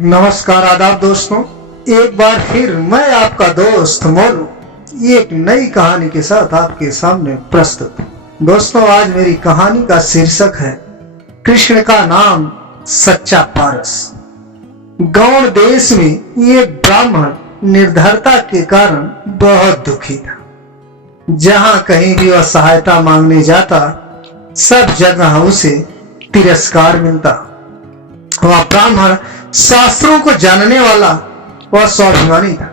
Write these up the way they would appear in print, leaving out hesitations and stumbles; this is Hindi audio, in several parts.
नमस्कार आदाब दोस्तों, एक बार फिर मैं आपका दोस्त मोनू एक नई कहानी के साथ आपके सामने प्रस्तुत। दोस्तों, आज मेरी कहानी का शीर्षक है कृष्ण का नाम सच्चा पारस। गौड़ देश में एक ब्राह्मण निर्धरता के कारण बहुत दुखी था। जहां कहीं भी वह सहायता मांगने जाता, सब जगह उसे तिरस्कार मिलता। वह ब्राह्मण शास्त्रों को जानने वाला व स्वाभिमानी था।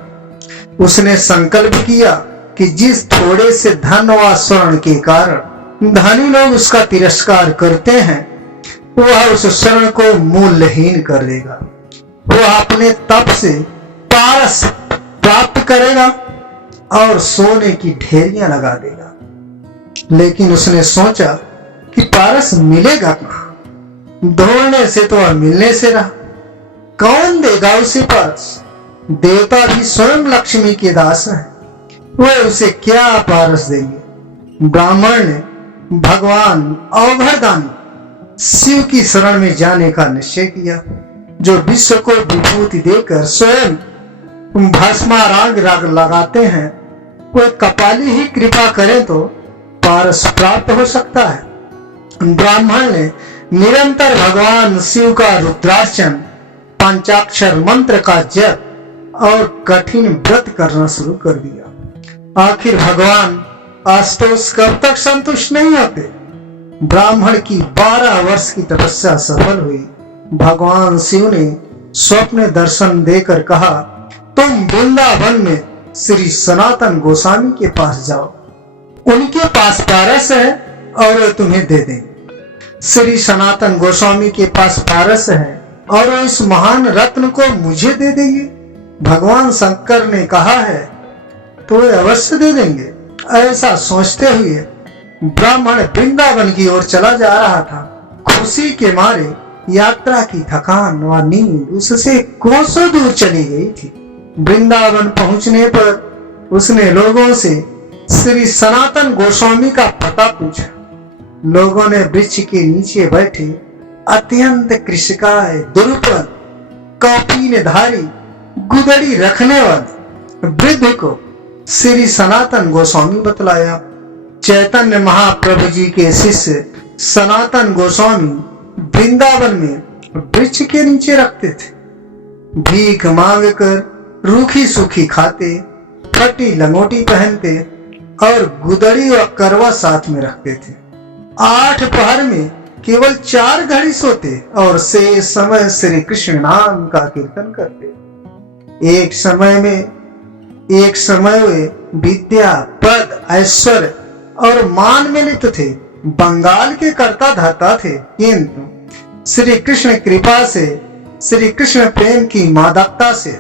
उसने संकल्प किया कि जिस थोड़े से धन व स्वर्ण के कारण धनी लोग उसका तिरस्कार करते हैं, वह उस स्वर्ण को मूल्यहीन कर देगा। वह अपने तप से पारस प्राप्त करेगा और सोने की ढेरियां लगा देगा। लेकिन उसने सोचा कि पारस मिलेगा कहां? ढूंढने से तो वह मिलने से रहा। कौन देगा उसे पारस? देवता भी स्वयं लक्ष्मी के दास हैं, वे उसे क्या पारस देंगे? ब्राह्मण ने भगवान अवघड़दानी शिव की शरण में जाने का निश्चय किया, जो विश्व को विभूति देकर स्वयं भस्माराग लगाते हैं। वे कपाली ही कृपा करें तो पारस प्राप्त हो सकता है। ब्राह्मण ने निरंतर भगवान शिव का रुद्रार्चन, पंचाक्षर मंत्र का जप और कठिन व्रत करना शुरू कर दिया। आखिर भगवान आशुतोष कब तक संतुष्ट नहीं होते। ब्राह्मण की 12 वर्ष की तपस्या सफल हुई। भगवान शिव ने स्वप्न दर्शन देकर कहा, तुम वृंदावन में श्री सनातन गोस्वामी के पास जाओ, उनके पास पारस है और वे तुम्हें दे देंगे। श्री सनातन गोस्वामी के पास पारस है और इस महान रत्न को मुझे दे देंगे। भगवान शंकर ने कहा है तो वे अवश्य दे देंगे। ऐसा सोचते हुए ब्राह्मण वृंदावन की ओर चला जा रहा था। खुशी के मारे यात्रा की थकान व नींद उससे कोसों दूर चली गई थी। वृंदावन पहुंचने पर उसने लोगों से श्री सनातन गोस्वामी का पता पूछा। लोगों ने वृक्ष के नीचे बैठे अत्यंत कृषकाय, दुर्बल, कौपीनधारी, गुदड़ी रखने वाले वृद्ध को श्री सनातन गोस्वामी बतलाया। चैतन्य महाप्रभु जी के शिष्य सनातन गोस्वामी वृंदावन में वृक्ष के नीचे रखते थे। भीख मांगकर रूखी सूखी खाते, फटी लंगोटी पहनते और गुदड़ी और करवा साथ में रखते थे। 8 पहर में केवल 4 घड़ी सोते और शेष समय श्री कृष्ण नाम का कीर्तन करते। एक समय वे विद्या, पद, ऐश्वर्य और मान में लिप्त थे। बंगाल के कर्ता धर्ता थे, किंतु श्री कृष्ण कृपा से, श्री कृष्ण प्रेम की मादकता से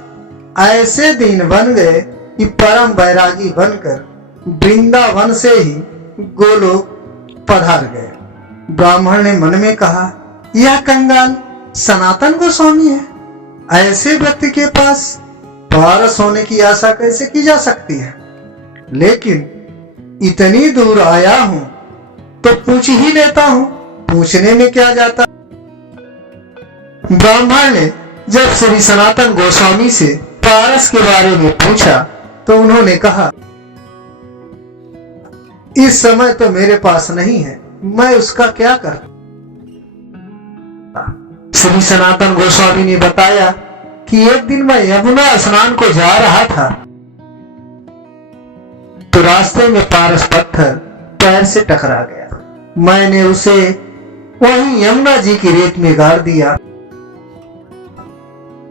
ऐसे दिन बन गए कि परम वैरागी बनकर वृंदावन से ही गोलोक पधार गए। ब्राह्मण ने मन में कहा, यह कंगाल सनातन गोस्वामी है, ऐसे व्यक्ति के पास पारस होने की आशा कैसे की जा सकती है? लेकिन इतनी दूर आया हूं तो पूछ ही लेता हूं, पूछने में क्या जाता। ब्राह्मण ने जब श्री सनातन गोस्वामी से पारस के बारे में पूछा तो उन्होंने कहा, इस समय तो मेरे पास नहीं है, मैं उसका क्या करूं? श्री सनातन गोस्वामी ने बताया कि एक दिन मैं यमुना स्नान को जा रहा था तो रास्ते में पारस पत्थर पैर से टकरा गया। मैंने उसे वहीं यमुना जी की रेत में गाड़ दिया,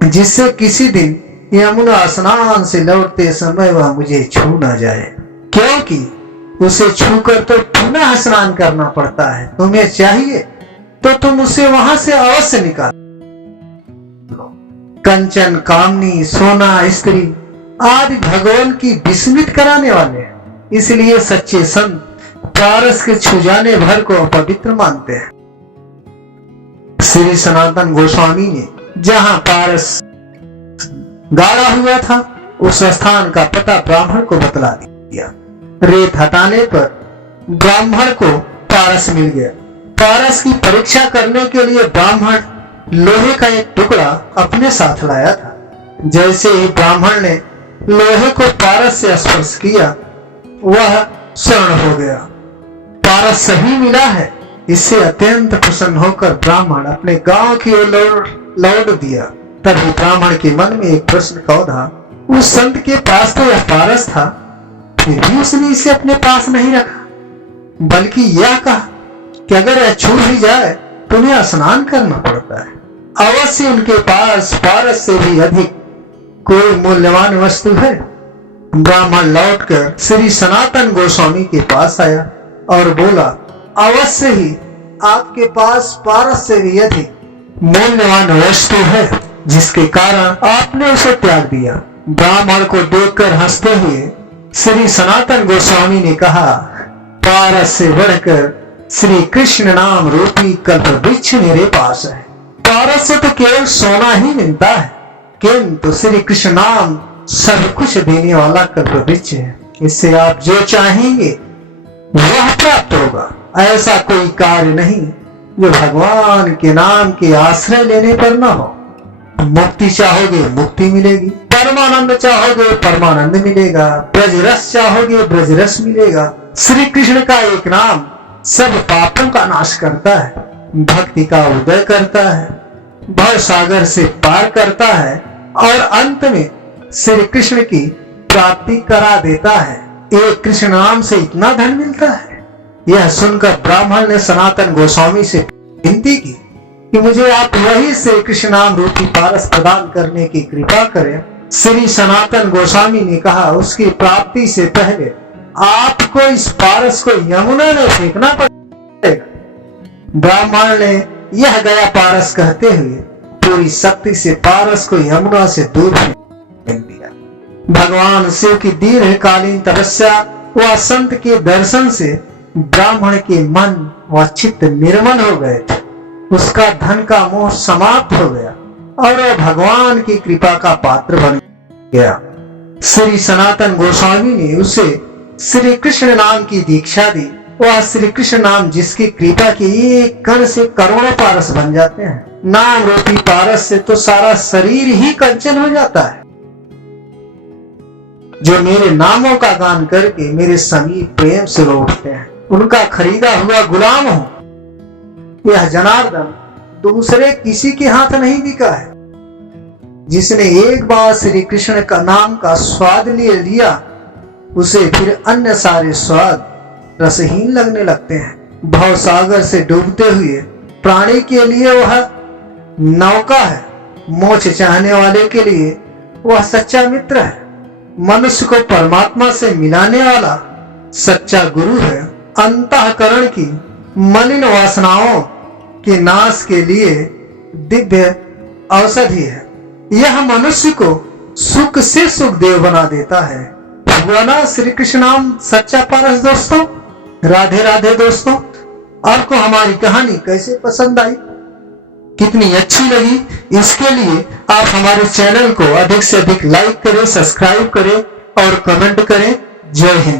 जिससे किसी दिन यमुना स्नान से लौटते समय वह मुझे छू न जाए, क्योंकि उसे छूकर तो पुनः स्नान करना पड़ता है। तुम्हें चाहिए तो तुम उसे वहां से अवश्य निकालो। कंचन, कामनी, सोना, स्त्री आदि भगवान की विस्मित कराने वाले हैं, इसलिए सच्चे संत पारस के छू जाने भर को अपवित्र मानते हैं। श्री सनातन गोस्वामी ने जहां पारस गाड़ा हुआ था उस स्थान का पता ब्राह्मण को बतला दिया। रेत हटाने पर ब्राह्मण को पारस मिल गया। पारस की परीक्षा करने के लिए ब्राह्मण लोहे का एक टुकड़ा अपने साथ लाया था। जैसे ही ब्राह्मण ने लोहे को पारस से स्पर्श किया, वह स्वर्ण हो गया। पारस सही मिला है। इससे अत्यंत प्रसन्न होकर ब्राह्मण अपने गांव की ओर लौट दिया। तभी ब्राह्मण के मन में एक प्रश्न का उठा। उस संत के पास तो यह पारस था, फिर भी उसने इसे अपने पास नहीं रखा, बल्कि यह कहा कि अगर यह छूट भी जाए तो उन्हें स्नान करना पड़ता है। अवश्य उनके पास पारस से भी अधिक कोई मूल्यवान वस्तु है। ब्राह्मण लौटकर श्री सनातन गोस्वामी के पास आया और बोला, अवश्य ही आपके पास पारस से भी अधिक मूल्यवान वस्तु है, जिसके कारण आपने उसे त्याग दिया। ब्राह्मण को देखकर हंसते हुए श्री सनातन गोस्वामी ने कहा, पारस से बढ़कर श्री कृष्ण नाम रूपी कल्प वृक्ष मेरे पास है। पारस से तो केवल सोना ही मिलता है, किंतु श्री कृष्ण नाम सब कुछ देने वाला कल्प वृक्ष है। इससे आप जो चाहेंगे वह प्राप्त होगा। ऐसा कोई कार्य नहीं जो भगवान के नाम के आश्रय लेने पर न हो। मुक्ति चाहोगे मुक्ति मिलेगी, परमानंद चाहोगे परमानंद मिलेगा, ब्रज रस चाहोगे ब्रज रस मिलेगा। श्री कृष्ण का एक नाम सब पापों का नाश करता है, भक्ति का उदय करता है, भव सागर से पार करता है और अंत में श्री कृष्ण की प्राप्ति करा देता है। एक कृष्ण नाम से इतना धन मिलता है। यह सुनकर ब्राह्मण ने सनातन गोस्वामी से विनती की कि मुझे आप वही श्री कृष्ण नाम रूपी पारस प्रदान करने की कृपा करें। श्री सनातन गोस्वामी ने कहा, उसकी प्राप्ति से पहले आपको इस पारस को यमुना में फेंकना पड़ेगा। ब्राह्मण ने यह गया पारस कहते हुए पूरी शक्ति से पारस को यमुना से दूर फेंक दिया। भगवान शिव की दीर्घकालीन तपस्या व संत के दर्शन से ब्राह्मण के मन व चित्त निर्मल हो गए थे। उसका धन का मोह समाप्त हो गया और वह भगवान की कृपा का पात्र बन गया। श्री सनातन गोस्वामी ने उसे श्री कृष्ण नाम की दीक्षा दी। वह श्री कृष्ण नाम जिसकी कृपा की एक कण से करोड़ों पारस बन जाते हैं। नाम रूपी पारस से तो सारा शरीर ही कंचन हो जाता है। जो मेरे नामों का गान करके मेरे समीप प्रेम से लौटते हैं, उनका खरीदा हुआ गुलाम हूं। यह जनार्दन दूसरे किसी के हाथ नहीं बिका है। जिसने एक बार श्री कृष्ण का नाम का स्वाद ले लिया, उसे फिर अन्य सारे स्वाद रसहीन लगने लगते हैं। भव सागर से डूबते हुए प्राणी के लिए वह नौका है, मोक्ष चाहने वाले के लिए वह सच्चा मित्र है, मनुष्य को परमात्मा से मिलाने वाला सच्चा गुरु है, अंतःकरण की मलिन वासनाओं के नाश के लिए दिव्य औषधि है। यह मनुष्य को सुख से सुख देव बना देता है। भगवान श्री कृष्ण नाम सच्चा पारस। दोस्तों, राधे राधे। दोस्तों, आपको हमारी कहानी कैसे पसंद आई, कितनी अच्छी लगी, इसके लिए आप हमारे चैनल को अधिक से अधिक लाइक करें, सब्सक्राइब करें और कमेंट करें। जय हिंद।